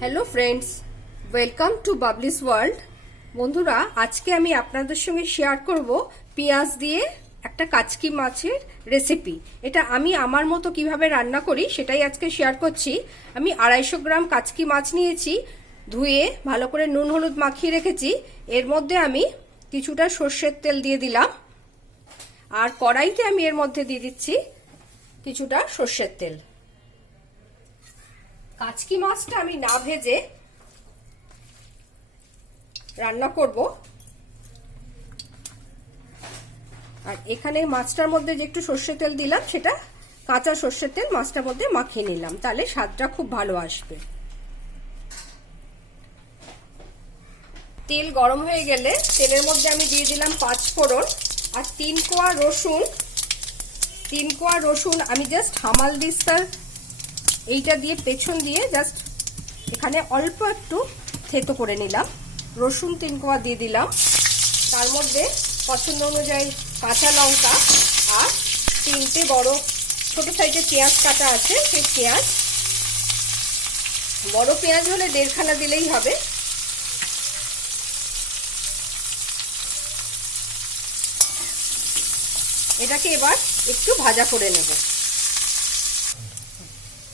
Hello friends, welcome to Babli's world. বন্ধুরা, আজকে আমি আপনাদের সঙ্গে শেয়ার করব পেঁয়াজ দিয়ে একটা কাচকি মাছের রেসিপি। এটা আমি আমার মতো কিভাবে রান্না করি সেটাই আজকে শেয়ার করছি। আমি 250 গ্রাম কাচকি মাছ নিয়েছি, ধুয়ে ভালো করে নুন হলুদ মাখিয়ে রেখেছি। এর মধ্যে আমি কিছুটা সর্ষের তেল দিয়ে দিলাম, আর কড়াইতে আমি এর মধ্যে দিয়ে দিচ্ছি কিছুটা সর্ষের তেল। কাচকি মাছটা আমি না ভেজে রান্না করব, আর এখানে মাছটার মধ্যে যে একটু সর্ষের তেল দিলাম সেটা কাঁচা সর্ষের তেল মাছটার মধ্যে মাখিয়ে নিলাম, তাহলে স্বাদটা খুব ভালো আসবে। তেল গরম হয়ে গেলে তেলের মধ্যে আমি দিয়ে দিলাম 5 ফোড়ন আর 3 কোয়া রসুন। 3 কোয়া রসুন আমি জাস্ট হামাল দিস্তার এইটা দিয়ে পেছন দিয়ে জাস্ট এখানে অল্প একটু থেতো করে নিলাম। রসুন 3 কোয়া দিয়ে দিলাম, তার মধ্যে পছন্দ অনুযায়ী কাঁচা লঙ্কা আর 3টে বড় ছোট সাইজের পেঁয়াজ কাটা আছে, সেই পেঁয়াজ। বড় পেঁয়াজ হলে 1.5 খানা দিলেই হবে। এটাকে এবার একটু ভাজা করে নেব।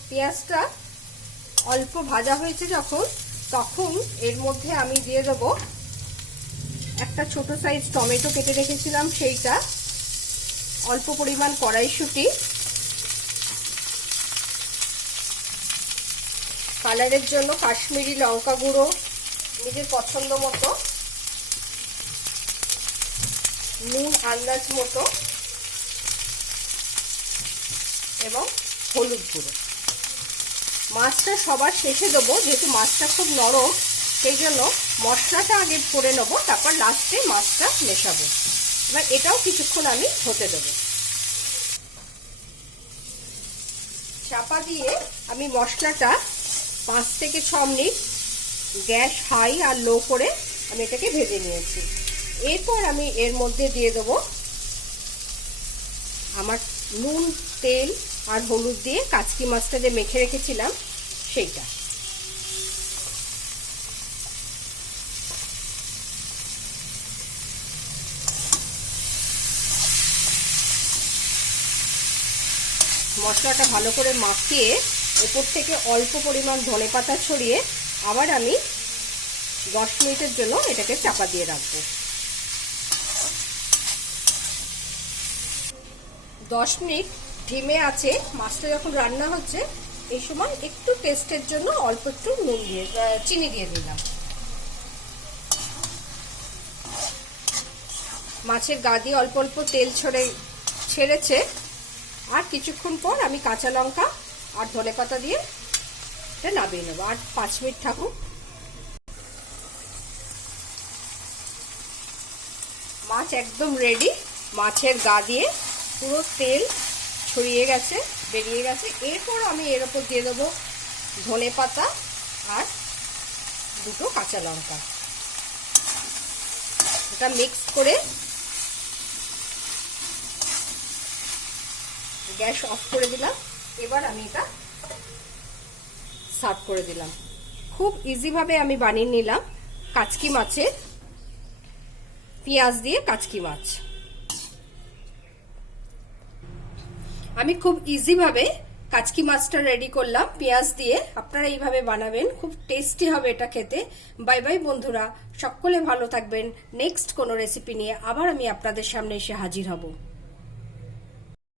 পেঁয়াজটা অল্প ভাজা হয়েছে তখন এর মধ্যে আমি দিয়ে দেবো একটা ছোট সাইজ টমেটো কেটে রেখেছিলাম সেইটা, অল্প পরিমাণ কড়াইশুঁটি, কালারের জন্য কাশ্মীরি লঙ্কা গুঁড়ো নিজের পছন্দ মতো, নুন আন্দাজ মতো এবং হলুদ গুঁড়ো। মাছটা সবার শেষে দেবো, যেহেতু মাছটা খুব নরম, সেই জন্য মশলাটা আগে করে নেবো, তারপর লাস্টে মাছটা মেশাবো। এবার এটাও কিছুক্ষণ আমি হতে দেবো। চাপা দিয়ে আমি মশলাটা 5 থেকে 6 মিনিট গ্যাস হাই আর লো করে আমি এটাকে ভেজে নিয়েছি। এরপর আমি এর মধ্যে দিয়ে দেবো আমার নুন, তেল আর হলুদ দিয়ে কাচকি মাছটা যে মেখে রেখেছিলাম সেইটা। মশলাটা ভালো করে মাখিয়ে উপর থেকে অল্প পরিমাণ ধনেপাতা ছড়িয়ে আবার আমি 10 মিনিটের জন্য এটাকে চাপা দিয়ে রাখবো। 10 মিনিট ধিমে আছে মাছটা যখন রান্না হচ্ছে, এই সময় একটু টেস্টের জন্য অল্প একটু চিনি দিয়ে দিলাম। মাছের গা দিয়ে অল্প অল্প তেল ছেড়েছে, আর কিছুক্ষণ পর আমি কাঁচা লঙ্কা আর ধনেপাতা দিয়ে এটা নামিয়ে নেবো। আর 5 মিনিট থাকুক। মাছ একদম রেডি। মাছের গা দিয়ে পুরো তেল ছড়িয়ে গেছে, বেরিয়ে গেছে। এরপর আমি এর উপর দিয়ে দেবো ধনেপাতা আর 2টো কাঁচা লঙ্কা। এটা মিক্স করে গ্যাস অফ করে দিলাম। এবার আমি এটা সার্ভ করে দিলাম। খুব ইজিভাবে আমি বানিয়ে নিলাম কাচকি মাছের পেঁয়াজ দিয়ে কাচকি মাছ। আমি খুব ইজিভাবে কাচকি মাছটা রেডি করলাম পেঁয়াজ দিয়ে। আপনারা এইভাবে বানাবেন, খুব টেস্টি হবে এটা খেতে। বাই বাই বন্ধুরা, সকলে ভালো থাকবেন। নেক্সট কোনো রেসিপি নিয়ে আবার আমি আপনাদের সামনে এসে হাজির হব।